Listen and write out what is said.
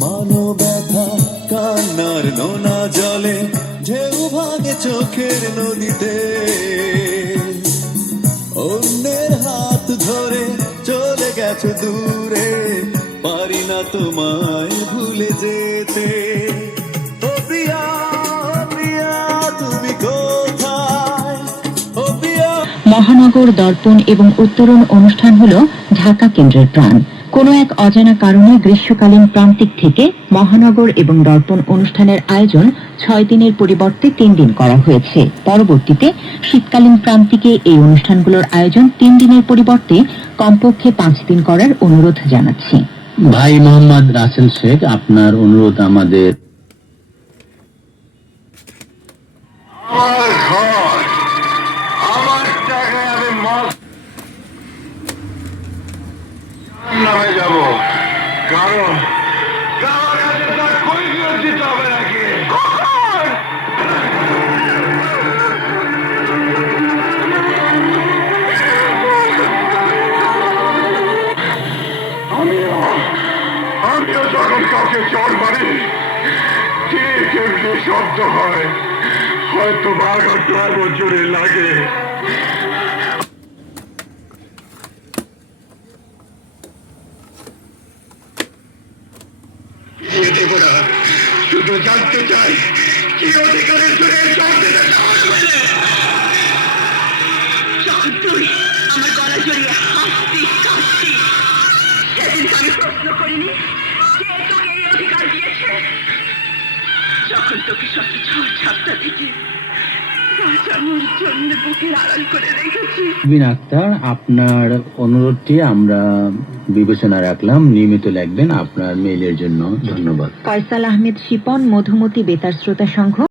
জমানো ব্যথা কান্নার নোনা জলে, ঢেউ ভাঙে চোখের নদীতে। অন্যের হাত ধরে চলে গেছো দূরে, পারি না তোমায় ভুলে যেতে। মহানগর দর্পণ এবং উত্তরণ অনুষ্ঠান হল ঢাকা কেন্দ্রের প্রাণ। কোনো এক অজানা কারণে গ্রীষ্মকালীন প্রান্তিক থেকে মহানগর এবং দর্পণ অনুষ্ঠানের আয়োজন ছয় দিনের পরিবর্তে তিন দিন করা হয়েছে। পরবর্তীতে শীতকালীন প্রান্তিকে এই অনুষ্ঠানগুলোর আয়োজন তিন দিনের পরিবর্তে কমপক্ষে পাঁচ দিন করার অনুরোধ জানাচ্ছি। ভাই মোহাম্মদ রাসেল শেখ আপনার অনুরোধ আমাদের কারণ? কারণ? কাছে তার কৈফিয়ত দিতে হবে নাকি? আমিও আমিও যখন কাউকে চড় মারি, ঠিক হয়। হয়তো বারবার ড্রাইভার জোরে লাগে। চাই, কি অধিকারের তুই আমার গলা জড়িয়ে হাসতি কাঁদতি সেদিন আমি প্রশ্ন করিনি কে যখন তোকে সব কিছু ঝাপটা থেকে বিন আক্তার, আপনার অনুরোধটি আমরা বিবেচনা রাখলাম। নিয়মিত লাগবেন আপনার মেইলের জন্য ধন্যবাদ। ফয়সাল আহমেদ শিপন, মধুমতি বেতার শ্রোতা সংঘ।